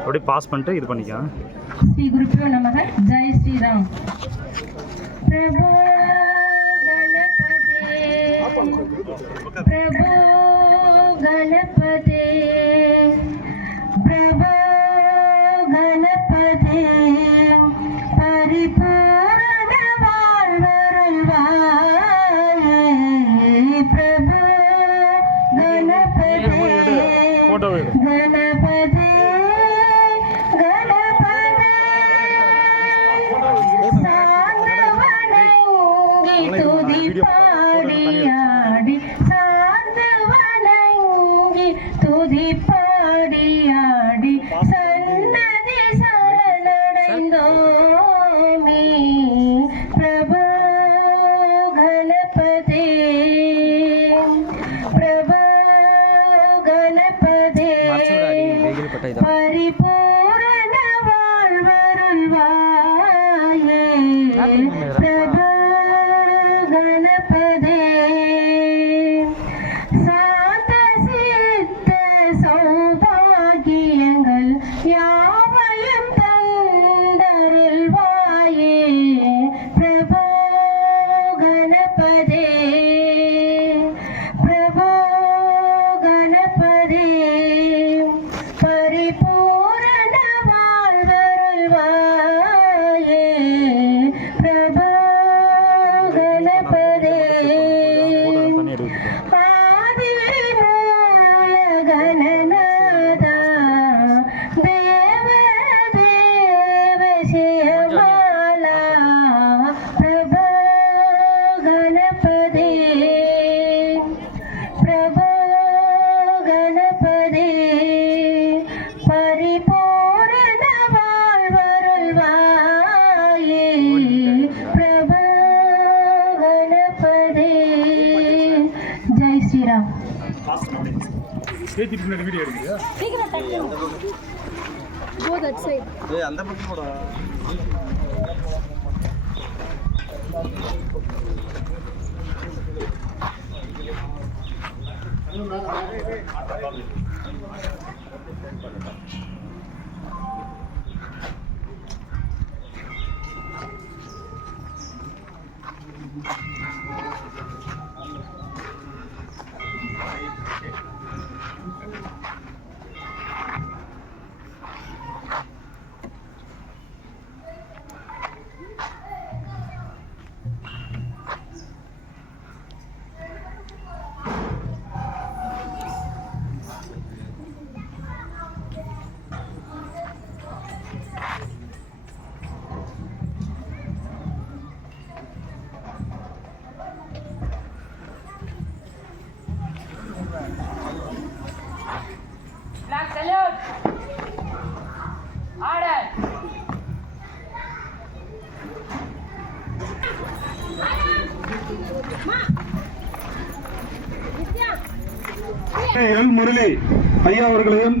அப்படியே பாஸ் பண்ணிட்டு இது பண்ணிக்க. ஸ்ரீ குருப்பியோ நமக. ஜெய் ஸ்ரீராம். பிரபு கணபதே பிரபு கணபதே பிரபு கணபதே பரிபூரண வாழ்வருள்வாயே பிரபு கணபதே கணபதே துதி பாடியாடி சார்ந்து வணங்கி துதி பாடியாடி சன்னதி சரணடைந்தோமே பிரபு கணபதே பிரபு கணபதே பரிபூரண வாழ்வருள்வாயே பிரபு கணபதே சாந்த சித்த சௌபாகியங்கள் யாவையும் தந்தருள்வாயே பிரபு கணபதே பிரபு கணபதே பரிபூரண வாழ்வருள்வாயே பிரபு கணபதே ஆதி மூல கணநாதா தேவ தேவ சிவமாலா பிரபு கணபதே பிரபு கணபதே பரிபூரண வாழ்வருள்வாயே பிரபு கணபதே. ஜெய் ஸ்ரீராம். சேத்தி பின்னாடி வீடியோ எடுக்குறியா? சீக்கிரம் டக்கு go that side. ஏய் அந்த பக்கம் போடா. Black salute. Order. L Murali ஐயா அவர்களையும்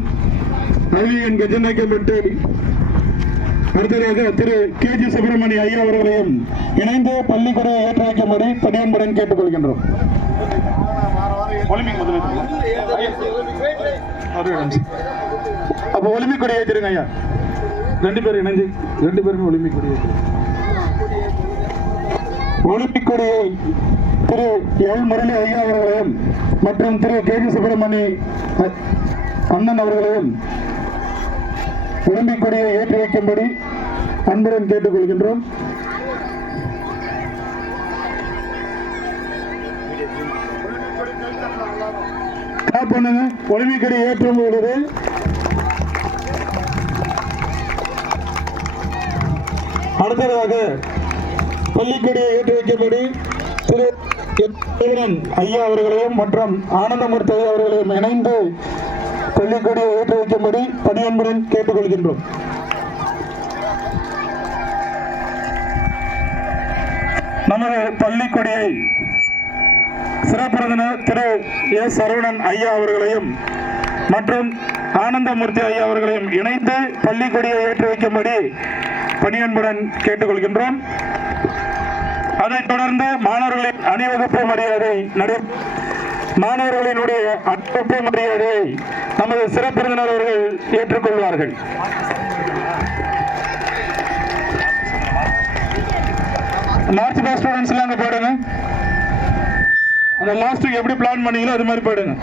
அறிவியன் கஜநாயக்கப்பட்டு அடுத்ததாக திரு கேஜி சுப்பிரமணிய ஐயா அவர்களையும் இணைந்து பள்ளிக்கூடம் ஏற்ற வைக்கும்படி பணியன்புடன் கேட்டுக்கொள்கின்றோம். அப்போ ஒலிம்பிக் கொடி ஏற்றிருங்க ஐயா. ரெண்டு பேரும் இணைஞ்சு ரெண்டு பேருமே ஒலிம்பிக் கொடி ஏற்று ஒலிம்பிக் கொடியை திரு எல் முரளி ஐயா அவர்களையும் மற்றும் திரு கேஜி சுப்பிரமணி அண்ணன் அவர்களையும் ஒலிம்பிக் கொடியை ஏற்றி வைக்கும்படி அன்புடன் கேட்டுக்கொள்கின்றோம். பண்ணுங்க. ஒலிம்பிக் கொடி ஏற்றும் பொழுது அடுத்ததாக பள்ளிக்கொடியை ஏற்றி வைக்கும்படி திரு ஐயா அவர்களையும் மற்றும் ஆனந்தமூர்த்தி ஐயா அவர்களையும் இணைந்து பள்ளிக்கொடியை ஏற்றி வைக்கும்படி பணியன்புடன் கேட்டுக்கொள்கின்றோம். நமது பள்ளிக்கொடியை சிறப்பு விருந்தினர் திரு எஸ் சரவணன் ஐயா அவர்களையும் மற்றும் ஆனந்தமூர்த்தி ஐயா அவர்களையும் இணைந்து பள்ளிக்கொடியை ஏற்றி வைக்கும்படி பணியன்புடன் கேட்டுக்கொள்கின்றோம். அதைத் தொடர்ந்து மாணவர்களின் அணிவகுப்பு மரியாதை மாணவர்களினுடைய அன்பு மரியாதையை நமது சிறப்பு விருந்தினர் அவர்கள் ஏற்றுக்கொள்வார்கள். மார்ச் பாஸ்ட் ஸ்டூடெண்ட்ஸ் எல்லாம் அங்க போடுங்க. அந்த லாஸ்ட்டுக்கு எப்படி பிளான் பண்ணீங்களோ அது மாதிரி போயிடுங்க.